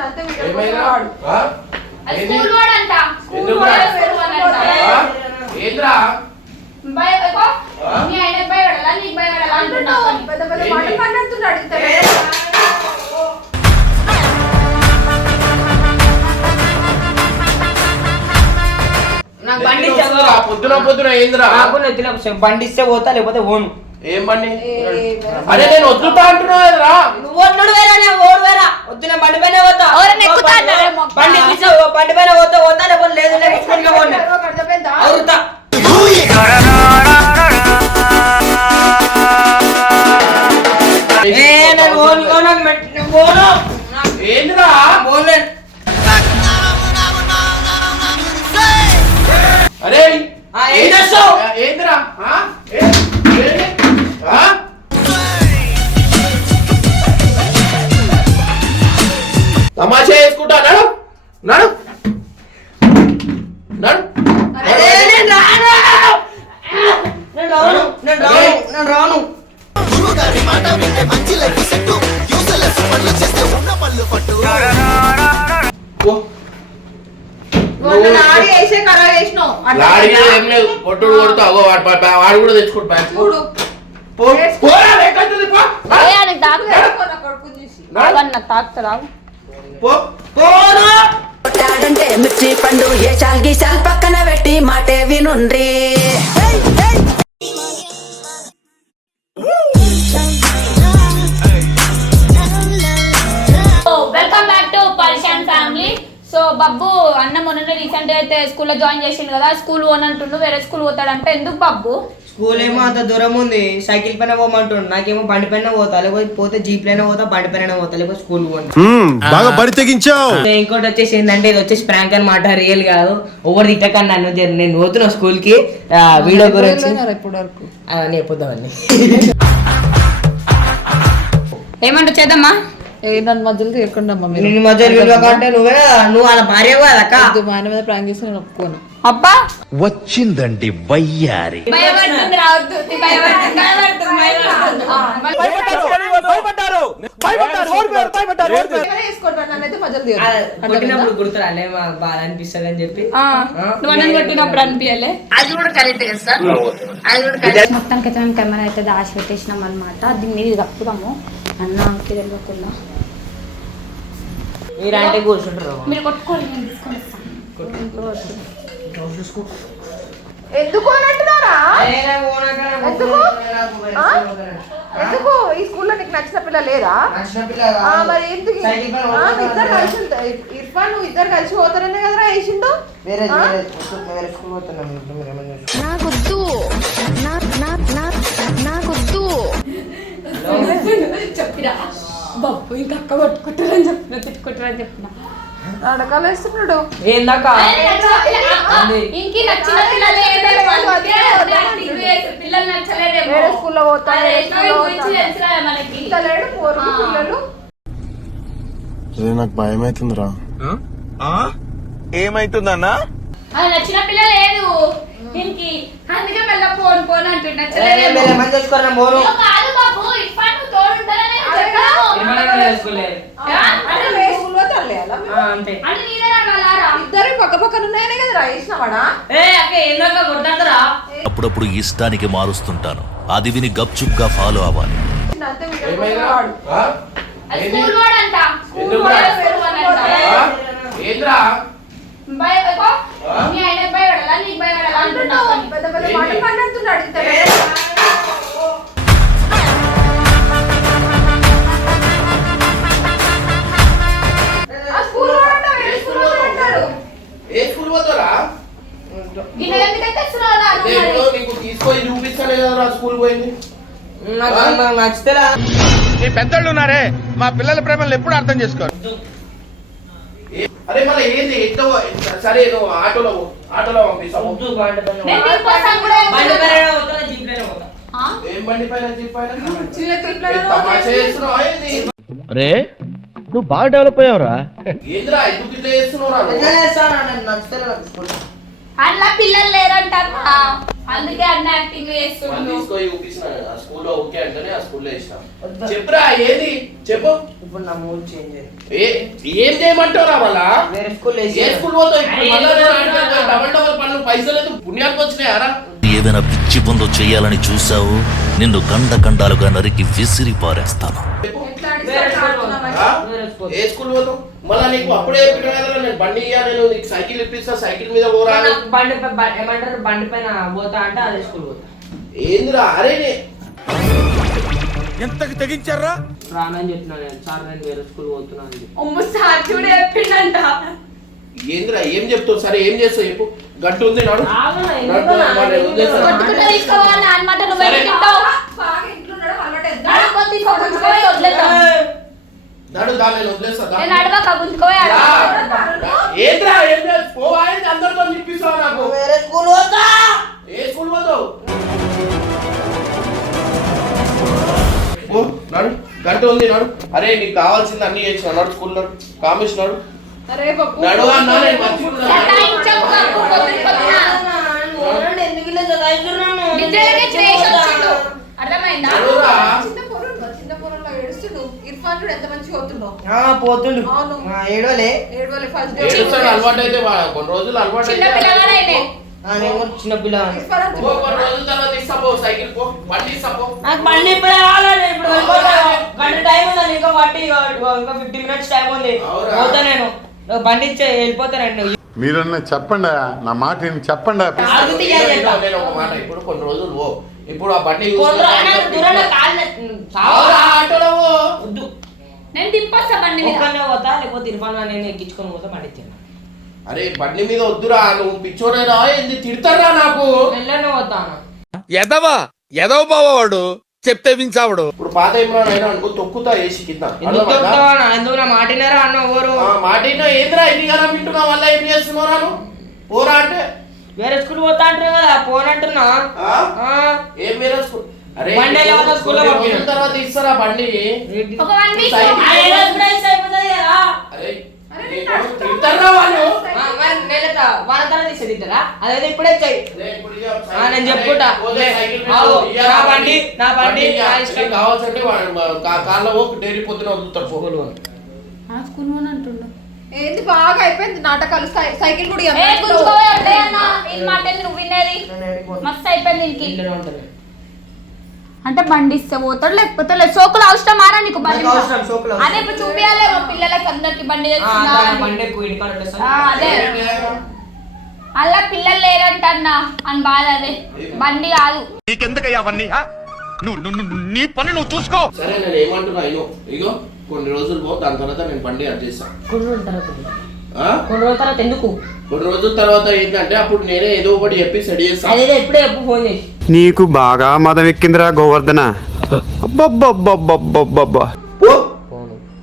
చేసిన అంతే ఏమైనా వాడు ఆ? అది ఏంది? స్కూల్ వాడు అంట ఎందుకు స్కూల్ రా? వాడు, స్కూల్ వాడు అంట. ఆ? ఏంద్రా భయ- ఇగో, ఆ? మీ ఆయనకు భయపడాలా నీకు భయపడాలా అంటున్నావు అంటున్నావు పెద్ద పెద్ద ఏంది? మాటలు మాట్లాడుతున్నాడు ఇంత నాకు బండి నెత్తిన ఇస్తే వస్తుందిరా, పొద్దున పొద్దున ఏంద్రా నాకు నెత్తిన వస్తుంది. బండి ఇస్తే పోతా లేకపోతే ఓను ఏం బండి? ఏ, అరే నేను వద్దుతా అంటున్నావు కదరా. నువ్వు ఒడ్డు వేరా నేను ఓడు వేరా. వద్దు నేను బండి పైన పోతా. బండి బండి పైన పోతా చేసినావు. లారీ అర్థమైందా? ఏం లేదు కొట్టుడు కొడుతా అగో వాడు పా- పా- వాడు కూడా తెచ్చుకుంటా చూడు పోరా లేకపోతే పో. ఆ? ఏ, ఆయనకు తాకు. వేసుకో నా కొడుకుని చూసి. నడు. అవన్న తాకుతారా పో. పోను కొట్టాడంటే మిర్చి పండు ఏ చాల్ గీసాల్ పక్కన పెట్టి మాటే వినుండ్రి సో బబ్బు అన్న మొన్న రీసెంట్ అయితే స్కూల్లో జాయిన్ చేసిండు కదా స్కూల్ ఓన్ అంటుండు వేరే స్కూల్ పోతాడంటే ఎందుకు బబ్బు స్కూల్ ఏమో అంత దూరం ఉంది. సైకిల్ పైన పోమంటుండు. నాకేమో బండి పైన పోతా లేకపోతే పోతే జీప్ పైన పోతా బండి పైన పోతా లేకపోతే స్కూల్ బాగా బరి తెగించావు. ఇంకోటి వచ్చేసి ఏంటంటే ఇది వచ్చేసి ప్రాంక్ అనమాట రియల్ కాదు. ఓవర్ తిట్టకండి నన్ను జర నేను పోతున్నా స్కూల్కి. ఆ, వీడియో గురించి. ఇప్పుడు వరకు? చెప్పుద్దామని ఏమంటారు చేద్దామా? ఏ నన్ను మధ్యలో మీరు. నిన్ను కంటే నువ్వే కదా, నువ్వు వాళ్ళ భార్య వద్దు, మా ఆయన మీద ప్రాంక్ చేసి నేను ఒప్పుకోను. అబ్బా! వచ్చిందండి వయ్యారి. ఎవరే వేసుకుంటారు? నన్నైతే మధ్యలో తీయొద్దు. ఆ, అర్థమైందా? కొట్టినప్పుడు గుర్తురా అనే మాకు బాధ అనిపిస్తుంది అని చెప్పి నువ్వు అన్నం కొట్టినప్పుడు అనిపించలే మొత్తానికి అయితే మేము కెమెరా అయితే దాచి పెట్టేసినాం అనమాట దీన్ని మీద కప్పుదాము. అన్నకి తెలియకుండా మీరు అంటే కూర్చుంటారు. మీరు కొట్టుకోవాలి నేను తీసుకొని వస్తాను. ఎందుకు అని అంటున్నారా ఎందుకు? ఎందుకు? ఈ స్కూల్లో నీకు నచ్చిన పిల్ల లేదా? ఆ, మరి ఎందుకు? ఇద్దరు. కలిసి ఇర్ఫాన్ నువ్వు ఇద్దరు కలిసి పోతారనే కదరా వేసిండు నాకొద్దు. నా నా నా నాకొద్దు. చెప్పిరా. బబ్బు ఇంకా అక్క కొట్టుకుంటారని చెప్పిన తిట్టుకుంటారని చెప్పిన. అడగాలు వేస్తున్నాడు ఏందాక ఇంకి నచ్చిన పిల్లలు నచ్చలేదేమో. వేరే స్కూల్లో పోతా పోరు నాకు భయం అవుతుందిరా ఏమైతుందన్నా? అది నచ్చిన పిల్ల లేదు. దీనికి అందుకే మెల్ల అంటుండ. కాదు బాబు తోడుంటారని చేసుకోలే. ఆ, అంటే వేరే స్కూల్లో తరలేయాలా ఆ, అంతే. అంటే నీదే రావాలారా ఇద్దరు పక్క పక్కన ఉన్నాయనే కదా ఏ అక్క అప్పుడప్పుడు ఇష్టానికి మారుస్తుంటాను. అది విని గప్చుప్గా ఫాలో అవ్వాలి? School school? ఏంద్రా? మీ ఆయనకు భయపడాలా నీకు భయపడాలా అంటున్నావు అంటున్నావు. పెద్ద పెద్ద ఏంది? మాటలు మాట్లాడుతున్నాడు ఇంత ఆ స్కూల్ వాడంట, వేరే స్కూల్ వాడు అంటాడు. ఏ స్కూల్ పోతారా? గిన్నెలు ఎందుకైతే తెస్తున్నావు రా నువ్వు మరి? నేను నీకు తీసుకొని చూపిస్తానే కదరా స్కూల్ పోయింది. నాకు పెద్దోళ్ళు ఉన్నారే మా పిల్లల ప్రేమలు ఎప్పుడు అర్థం చేసుకోరు. అరే మళ్ళీ ఏంది ఎట్లా సరే నువ్వు ఆటోలో పో. ఆటోలో పంపిస్తావు వద్దు బండి పైన నేను పోతా. తీసుకొస్తాను కూడా బండి చెప్తున్నా. పైన పోతా జీప్ పైన పోతా ఆ? ఏం బండి పైన చేస్తున్నావా ఏంది? రే నువ్వు బాగా డెవలప్ అయ్యావురా ఏందిరా ఎందుకు ఇట్లా చేస్తున్నావురా అందులో పిల్లలు లేరంట అందుకే అన్న యాక్టింగ్ తీసుకొని చూపించిన ఆ స్కూల్లో ఓకే అంటేనే ఆ స్కూల్లో వేసిన చెప్పురా ఏది? చెప్పు. ఇప్పుడు నా మూడ్ చేంజ్ అయింది ఏ చేయమంటారా వాళ్ళ వేరే స్కూల్ ఏ స్కూల్ పోతావు? ఇప్పుడు మళ్ళా డబల్ డబల్ పనులు పైసలు ఎందుకు పుణ్యానికి వచ్చినాయారా ఏదైనా పిచ్చి పనులు చేయాలని చూసావు నిన్ను కండ కండాలుగా నరికి విసిరి పారేస్తాను. ఏ స్కూల్ పోతావు? మళ్ళా నీకు అప్పుడే చెప్పిన కదా నేను బండి ఇయ్యా నేను నీకు సైకిల్ ఇప్పిస్తా సైకిల్ మీద పోరా. బండి ఏమంటారు? బండి పైన పోతా అంటే అదే స్కూల్ పోతా. ఏందిరా అరే నే- ఎంతకి తెగించారా రానని చెప్పినా నేను సార్ నేను వేరే స్కూల్ పోతున్నా అని చెప్పి. అమ్మ సార్ చూడు చెప్పిండంట. ఏందిరా ఏం చెప్తావు? సరే ఏం చేస్తావు చెప్పు. గట్టు ఉంది నాడు. అనమాట నువ్వు నడు నేను వదిలేస్తా అడవక ఏం లేదు అందరితో నిప్పిస్తావు నాకు? వేరే స్కూల్ పోతా ఏ స్కూల్ పోతావు ఓ నడు గంట ఉంది నడు. అరే నీకు కావాల్సింది అన్ని చేసిన నడు స్కూల్ నడు. కామేష్ నడు. అరే బాబు. నడు అన్నా నేను మర్చిపోతున్నా. సతాయించకు చూడు ఎంత మంచిగా ఆ, పోతుండు. అవును. ఆ, ఏడోలే. ఏడవలే ఫస్ట్ డే ఏడుస్తాడు అలవాటు అయితే వా- కొన్ని రోజులు అలవాటు చిన్న అయితే పిల్లగాడైనే ఆ, నేను చిన్న పిల్లవాడిని. ఇర్ఫాన్ అంత పో, కొన్ని రోజుల తర్వాత ఇస్తా పో సైకిల్ పో బండి ఇస్తా పో. నాకు బండి ఇప్పుడే కావాలి ఇప్పుడు వెళ్ళిపోతా. గంట టైం ఉంది ఇంకా పట్టి ఇంకా ఫిఫ్టీ మినిట్స్ టైం ఉంది. అవురా? పోతా నేను. నువ్వు బండి ఇచ్చే వెళ్ళిపోతానండి మీరన్నా చెప్పండి? నా మాట చెప్పండి? అడిగితే ఇయ్యాలి నేను ఎంత? నేను ఒక మాట ఇప్పుడు కొన్ని రోజులు పో. ఇప్పుడు ఆ బండి నేను దింపొస్తా బండి మీద. పోతా లేకపోతే ఇర్ఫాన్ నేను ఎక్కించుకొని పోతా బండి ఇచ్చాను అరే బండి మీద వద్దురా నువ్వు పిచ్చోడేరా ఏంది తిడతారా నాకు? వెళ్ళనే పోతాను ఎదవా? ఎదవ బావాడు చెప్తే వించావుడు ఇప్పుడు పాత ఇమ్రాన్ అయినా అనుకో తొక్కుతా వేసి కింద. ఎందుకు అర్థమైందా? చెప్తావా నా? ఎందుకు నా మాటినారా అన్న ఎవరు? ఆ, మాట అయినా ఏందిరా ఎన్ని కదా వింటున్నా వల్ల ఏం చేస్తున్నారా నువ్వు పోరా అంటే. వేరే స్కూల్ పోతా అంటారు కదా పోనంటున్నా ఆ? ఆ, ఏం వేరే స్కూల్ అరే బండి ఎలా తర్వాత ఇస్తారా బండి? ఒక వన్ వీక్ రోజు కూడా ఇస్తే అయిపోతుంది కదా. అరే అదైతే ఇప్పుడే నేను చెప్పుకుంటా. పోతే సైకిల్ మీద ఆగు, ఇయ్యాలా నా బండి, నా బండి, ఇయ్య. నా ఇష్టం. నీకు కావాల్సింటే వాడు కా- కార్లో పో, డైరీ పొద్దున వదులుతాడు. స్కూల్ ఏంది బాగా అయిపోయింది నాటకాలు? సైకిల్ కూడా నువ్వు వినేది? మస్తు అయిపోయింది దీనికి. అంటే బండి ఇస్తే పోతాడు లేకపోతే లేదు. సోకులు అవసరం ఆరా నీకు బండి. అదే ఇప్పుడు చూపియాలి మా పిల్లలకి అందరికి బండి అదే. అలా పిల్లలు లేరంటన్నా అని బాధ అదే. బండి కాదు. నీకెందుకయ్యా అవన్నీ హా? నువ్వు నీ పని నువ్వు చూసుకో. సరే నేను ఏమంటున్నా ఇగో ఇగో. కొన్ని రోజులు పో దాని తర్వాత నేను బండి అడ్ చేస్తాను కొన్ని రోజుల తర్వాత ఆ? కొన్ని రోజుల తర్వాత ఎందుకు? కొన్ని రోజుల తర్వాత ఏంటంటే అప్పుడు నేనే ఏదో ఒకటి చెప్పి సెట్ చేస్తాను అదేదో ఎప్పుడే ఎప్పుడు ఫోన్ చేసి నీకు బాగా మదం ఎక్కిందిరా గోవర్ధన. పో.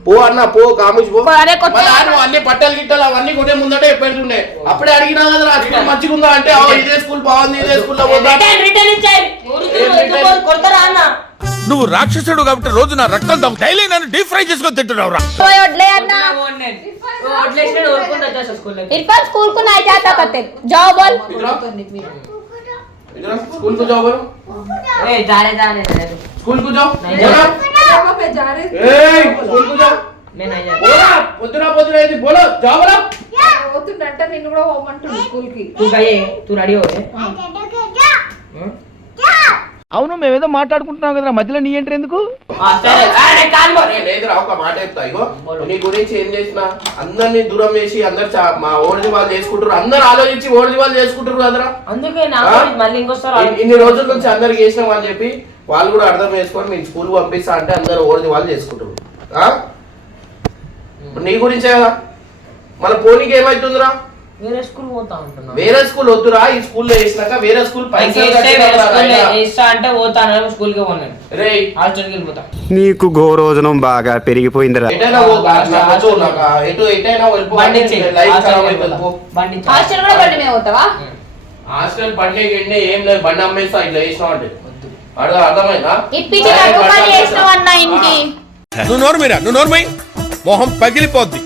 పో అన్న పో కాముష్ పో. అరే కొట్టు. అన్ని బట్టలు గిట్టలు అవన్నీ కొనే ముందటే పెడుతుండే అప్పుడే అడిగినా కదా ఆ స్కూల్ మంచిగా ఉందా అంటే "ఆ, ఇదే స్కూల్ బాగుంది ఇదే స్కూల్లో పోతా. రిటర్న్ రిటర్న్ ఇచ్చాయి. ఊరికి ఏం ఎందుకు రిటర్న్? కొడతారా అన్న? నువ్వు రాక్షసుడు కాబట్టి రోజు నా రక్తం తాగు. డైలీ నన్ను డీప్ ఫ్రై చేసుకొని తింటున్నావు రా ఇర్ఫాన్ स्कूल को नहीं जाता करते जाओ बोल स्कूल को जाओ बोलो ए जा रहे जा रहे स्कूल को जाओ नहीं जा पे जा रहे ए स्कूल పొద్దున పొద్దున ఇది బోలో जाओ बोलो పోతుండంట నిన్ను కూడా హోమ్ స్కూల్కి. तू गए तू रेडी हो అవును మేమేదో మాట్లాడుకుంటున్నాం కదా మధ్యలో నీ ఎంట్రీ ఎందుకు? లేదురా ఒక మాట చెప్తా ఇగో. నీ గురించి ఏం చేసిన అందరినీ దూరం చేసి అందరు చా- మా ఓడిది వాళ్ళు చేసుకుంటారు అందరు ఆలోచించి ఓడిది వాళ్ళు చేసుకుంటారు కదరా. అందుకే నా ఆ? మళ్ళీ ఇంకోసారి ఇన్ని- ఇన్ని రోజుల నుంచి అందరికి చేసినాం అని చెప్పి వాళ్ళు కూడా అర్థం చేసుకొని నేను స్కూల్ పంపిస్తా అంటే అందరు ఓడిది వాళ్ళు చేసుకుంటారు ఆ? నీ గురించే కదా. మళ్ళీ పోనీకి ఏమైతుందిరా? వేరే స్కూల్ పోతా ఉంటున్నా. వేరే స్కూల్ వద్దురా ఈ స్కూల్లో వేసినాక వేరే స్కూల్ పైసలు స్కూల్ అంటే పోతాను స్కూల్కి పోన్నాను రేయ్ హాస్టల్కి వెళ్ళిపోతా. నీకు గోరోజనం బాగా పెరిగిపోయిందిరా. ఎటైనా పో, ఎటు ఎటైనా వెళ్ళిపో. లైఫ్ ఖరాబ్. బండి. హాస్టల్ కూడా బండి మీద పోతావా? హాస్టల్ బండి గిండి ఏం లేదు బండి అమ్మేస్తా ఇట్లా చేసినావు అంటే. అర్థం అర్థమైందా? ఇప్పించి చేసినావు అన్న ఇంటికి నువ్వు నువ్వు నోరుమై మొహం పగిలిపోద్ది.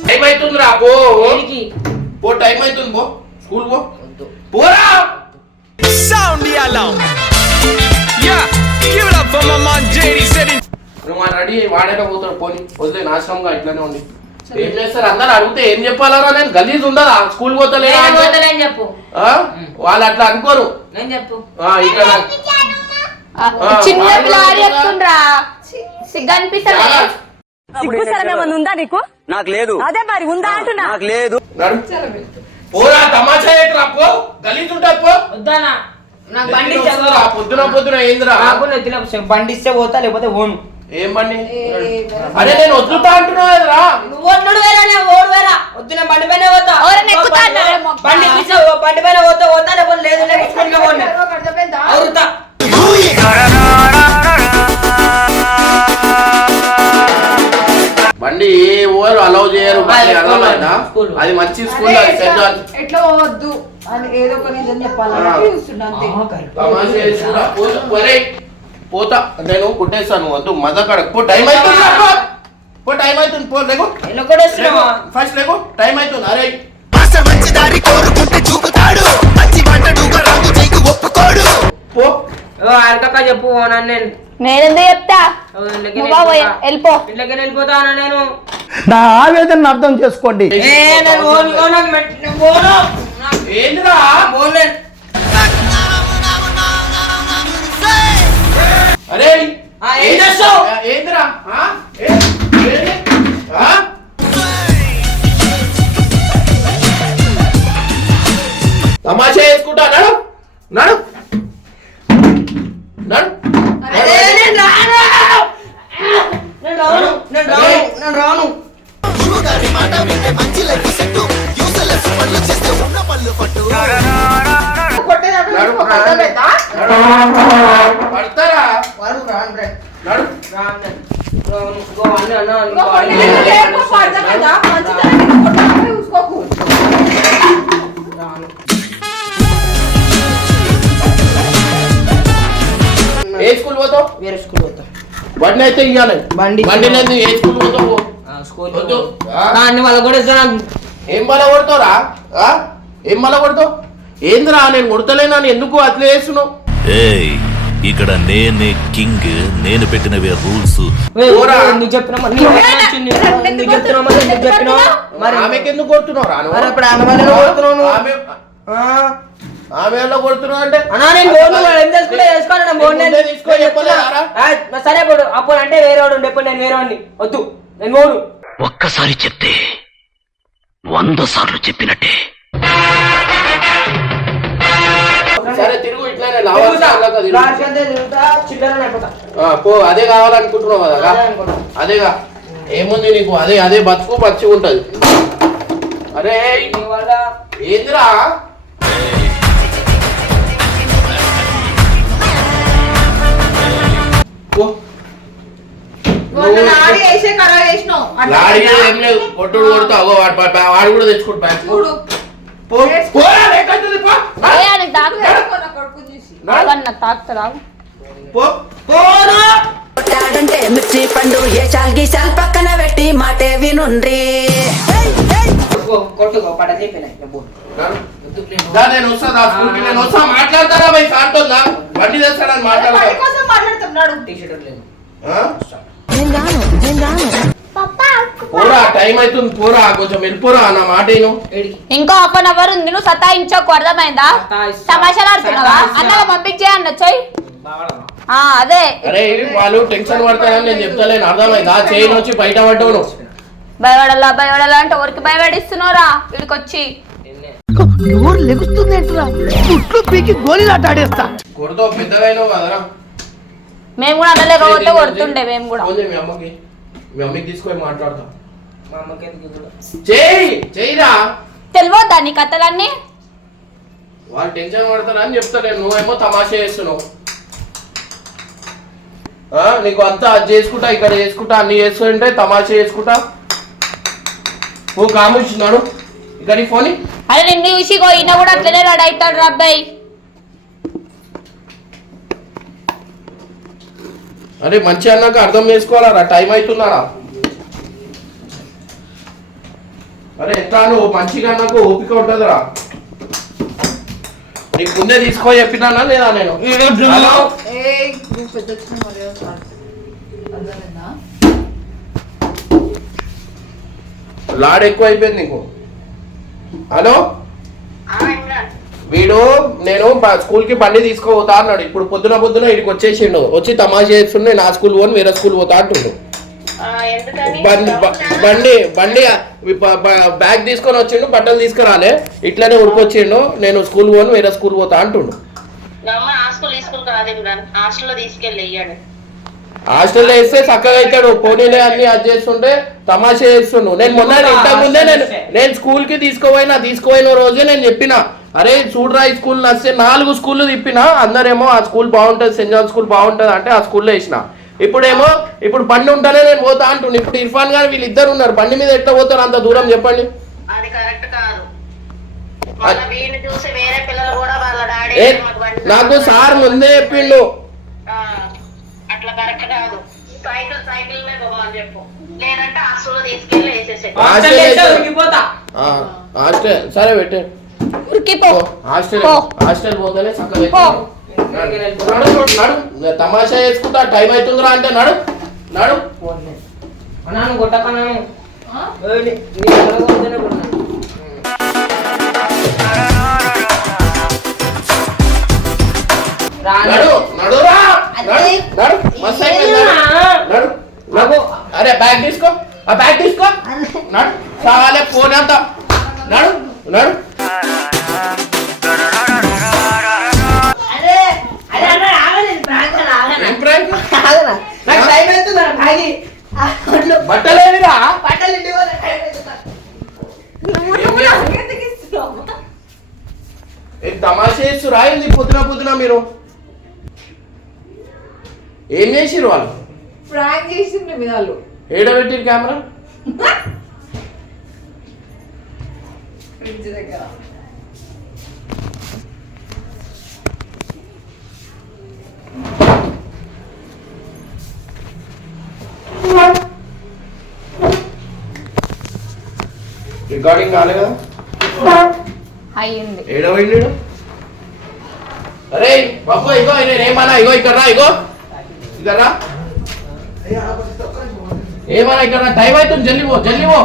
పో. దేనికి? పో టైం అవుతుంది పో. స్కూల్ పో. పోరా! Alarm. Yeah, give it up for my man JD said it. నువ్వు మన రెడీ వాడైనా పోతాడు పోని. వదిలే నాశనంగా ఇట్లానే ఉండి. ఏం చేస్తారు? అందరు అడిగితే ఏం చెప్పాలరా నేను? గలీజ్ ఉండదా? స్కూల్ పోతలే చెప్పు. వాళ్ళు అట్లా అనుకోరు. నేను చెప్పు. ఆ, ఇక్కడ ఆ, చిన్న పిల్లవాడు చెప్తుండ్రా. సిగ్గు అనిపిస్తలే ఉందా నీకు? నాకు లేదు. అదే మరి ఉందా అంటున్నా. నాకు లేదు. పోరా తమాషా ఏంట్రా పో. గలీజ్ ఉంటుంది పో. వద్దానా నాకు బండి నెత్తిన ఇస్తే వస్తుందిరా, పొద్దున పొద్దున ఏందిరా నాకు నెత్తిన బండి ఇస్తే పోతా లేకపోతే పోను. ఏం బండి? అరే నేను వదులుతా అంటున్నా కదరా. నువ్వు ఓడు వేరా నేను ఓడు వేరా. వద్దు నేను బండి పైన పోతా. ఎవరైనా ఎక్కుతా. బండి. బండి పైన పోతా పోతా లేకపోతే లేదు లేదు పోను. బండి ఏ ఓవర్ అలౌ చేయరు. అది మంచి స్కూల్ ఎట్లా- పోవద్దు? అని ఏదో ఒక చెప్పాలని పోతా నేను కొట్టేస్తాను వద్దు మజా కడ. పో టైం అవుతుంది పో. టైం అవుతుంది పో లేకు. ఫస్ట్ లేకు. టైం అవుతుంది అరే. మంచి దారి కోరుకుంటే చూపుతాడు. మంచి చేకు ఒప్పుకోడు. పో. చెప్పు నేను నేనెందుకు చెప్తా నువ్వు. వెళ్ళిపో ఇంట్లోకి వెళ్ళిపోతానా నేను నా ఆవేదన అర్థం చేసుకోండి ఏ నేను ఓను ఓను మెట్- నేను ఓను నాకు ఏందిరా ఓను నేను. అరే ఆ, ఏం చేస్తావ్? ఏందిరా ఆ? ఏ- ఏంది? ఆ? బండి అయితే ఇవ్వాలి బండి బండి లేదు ఏ స్కూల్ పోతావు ఆ, స్కూల్ వద్దు. ఆ? దాన్ని వాళ్ళ కూడా ఇస్తాను ఏం బల కొడతావురా? ఆ? ఏం బల కొడతావు? ఏందిరా నేను కొడతలేనా? అని ఎందుకు అట్లా చేస్తున్నావు? ఏయ్ ఇక్కడ నేనే కింగ్ నేను పెట్టినవే రూల్స్. పోరా. ఎందుకు చెప్పినా మరి? నీకు ఎట్లా వచ్చింది? ఎందుకు చెప్తున్నావు మరి? ఎందుకు చెప్పినావు? మరి ఆమెకి ఎందుకు కొడుతున్నావు రా నువ్వు? మరి ఇప్పుడు ఆమె వల్లనే కొడుతున్నావు నువ్వు. ఆమె ఆ, ఆమె వల్ల కొడుతున్నావు అంటే? అన్నా నేను ఏం తెలుసుకుంటే చేసుకోను నేను తీసుకో సరే ఇప్పుడు అప్పుడు అంటే వేరే వాడు ఉండే ఇప్పుడు నేను వేరే వాడిని? వద్దు నేను బోడు ఒక్కసారి చెప్తే వంద సార్లు చెప్పినట్టే. సరే తిరుగు ఇట్లానే పో అదే కావాలనుకుంటున్నావు కదా. అదేగా. ఏముంది నీకు? అదే అదే బతుకు మంచిగా ఉంటది. అరే ఏందిరా? వేసే ఖరాబ్ చేసినావు. లారీ కూడా ఏం లేదు కొట్టుడు కొడుతూ అగో వాడు పా- వాడు కూడా తెచ్చుకుంటా. చూడు. పో. పోరా, రేఖొచ్చింది, పో. ఏ, ఆయనకి తాకుతా కొన్న కొడుకు చూసి. ఆగన్న తాకుతా పో. కొట్టాడంటే మిర్చి పండు ఏ చాల్ గీసాల్ పక్కన పెట్టి మాటే వినుండ్రి. కొట్టుకో కొట్టుకో పడ చెప్పిన? బోర్డు దా, నేను వస్తా దా, స్కూల్కి నేను వస్తా. మాట్లాడతారా పోయి సార్తో దా బండి తెస్తాడని వాడి మాట్లాడతా కోసం మాట్లాడుతున్నాడు. టీ షర్ట్ లేదు ఆ? నేను రాను నేను రాను పోరా టైం అవుతుంది పోరా కొంచెం వెళ్ళిపోరా నా మాట విను ఏడికి ఇంకో హాఫ్ అన్ అవర్ ఉంది నువ్వు సతాయించకు అర్థమైందా. తమాషాలు ఆడుతున్నావా. అన్నగా పంపించేయన్న చెయ్యి అదే. అరే వాళ్ళు టెన్షన్ పడతారని నేను చెప్తలేను అర్థమైందా? చేయను వచ్చి బయట పడ్డావు భయపడాలా భయపడాలా అంటే ఎవరికి భయపడిస్తున్నారా వీడికి వచ్చి కొడతావు పెద్దగైనావు కదరా. మేము కూడా అనలేకపోతే కొడుతుండే మేము కూడా. ఫోన్ చేయి మీ అమ్మకి. మీ అమ్మకి తీసుకొని మాట్లాడతా. మా అమ్మకి ఎందుకు ఇప్పుడు? చేయి చేయిరా తెలియదా నీ కథలన్నీ? వాళ్ళు టెన్షన్ పడతారా అని చెప్తలేను నువ్వేమో తమాషా చేస్తున్నావు. ఆ, నీకు అంతా అది చేసుకుంటా ఇక్కడ చేసుకుంటా అన్ని చేసుకుంటే తమాషా చేసుకుంటా. నువ్వు కాముచ్చినాడు ఇక్కడ ఫోన్ అరే నిన్ను చూసి ఈయన కూడా అట్లనే రెడీ అవుతాడు రా అబ్బాయి. అరే మంచి అన్నాక అర్థం చేసుకోవాలా టైం అవుతున్నారా అరే ఎట్లా నువ్వు మంచిగా అన్నాక ఓపిక ఉంటుందిరా. నీకు ముందే తీసుకో చెప్పినానా లేదా నేను? లాడ్ ఎక్కువ అయిపోయింది నీకు. హలో? వీడు నేను బ- స్కూల్కి బండి తీసుకోపోతా అన్నాడు. ఇప్పుడు పొద్దున పొద్దున ఇక్కడికి వచ్చేసిండు. వచ్చి తమాషా చేస్తుండే నా స్కూల్ పోను వేరే స్కూల్ పోతా అంటుండు. బండి బండి బ్యాగ్ తీసుకొని వచ్చిండు బట్టలు తీసుకురాలే. ఇట్లనే ఉరికొచ్చిండు నేను స్కూల్ పోను వేరే స్కూల్ పోతా అంటుండు. హాస్టల్లో వేస్తే చక్కగా అవుతాడు పోనీలే అన్ని అది చేస్తుంటే తమాషా చేస్తుండు. నేను మొన్న ఇంతకు ముందే నేను నేను స్కూల్కి తీసుకోపోయినా తీసుకోపోయిన రోజే నేను చెప్పిన. అరే చూడరా ఈ స్కూల్ నచ్చే నాలుగు స్కూళ్ళు తిప్పిన అందరేమో ఆ స్కూల్ బాగుంటుంది సెంట్ జాన్ స్కూల్ బాగుంటుంది అంటే ఆ స్కూల్లో వేసిన. ఇప్పుడేమో ఇప్పుడు బండి ఉంటేనే నేను పోతా అంటుండు. ఇప్పుడు ఇర్ఫాన్ గారు వీళ్ళిద్దరు ఉన్నారు. బండి మీద ఎట్లా పోతారు అంత దూరం చెప్పండి. అది కరెక్ట్ కాదు. మళ్ళీ వీడిని చూసి వేరే పిల్లలు కూడా వాళ్ళ డాడీ ఏ మాకు బండి నాకు సార్ ముందే చెప్పిండు. ఆ, అట్లా తీసుకెళ్ళి వేసేసే హాస్టల్ పో. హాస్టల్ పోతేనే చక్కగా పో. అవుతుంది. నడు నడు, నడు. తమాషా చేసుకుంటా టైం అవుతుందిరా అంటే నడు నడు. అన్నాను కొట్టకన్నాను. నడు నడురా. నడు నడు. మస్తు అయిపోయింది, నడు. నడు నడు. అరే బ్యాగ్ తీసుకో. ఆ బ్యాగ్ తీసుకో. నడు. చాలే ఫోన్ అంతా. ఏడబెట్టిరు కెమెరా? ఫ్రిడ్జ్ దగ్గర. రికార్డింగ్ కాలే కదా? అయ్యింది. ఏడవైండు అరే బాబు ఇగో నేను ఏమన్నా ఇగో ఇక్కడ రా ఇగో. ఇక్కడ రా ఏమైనా ఇక్కడ రా టైం అవుతుంది జల్లి పో.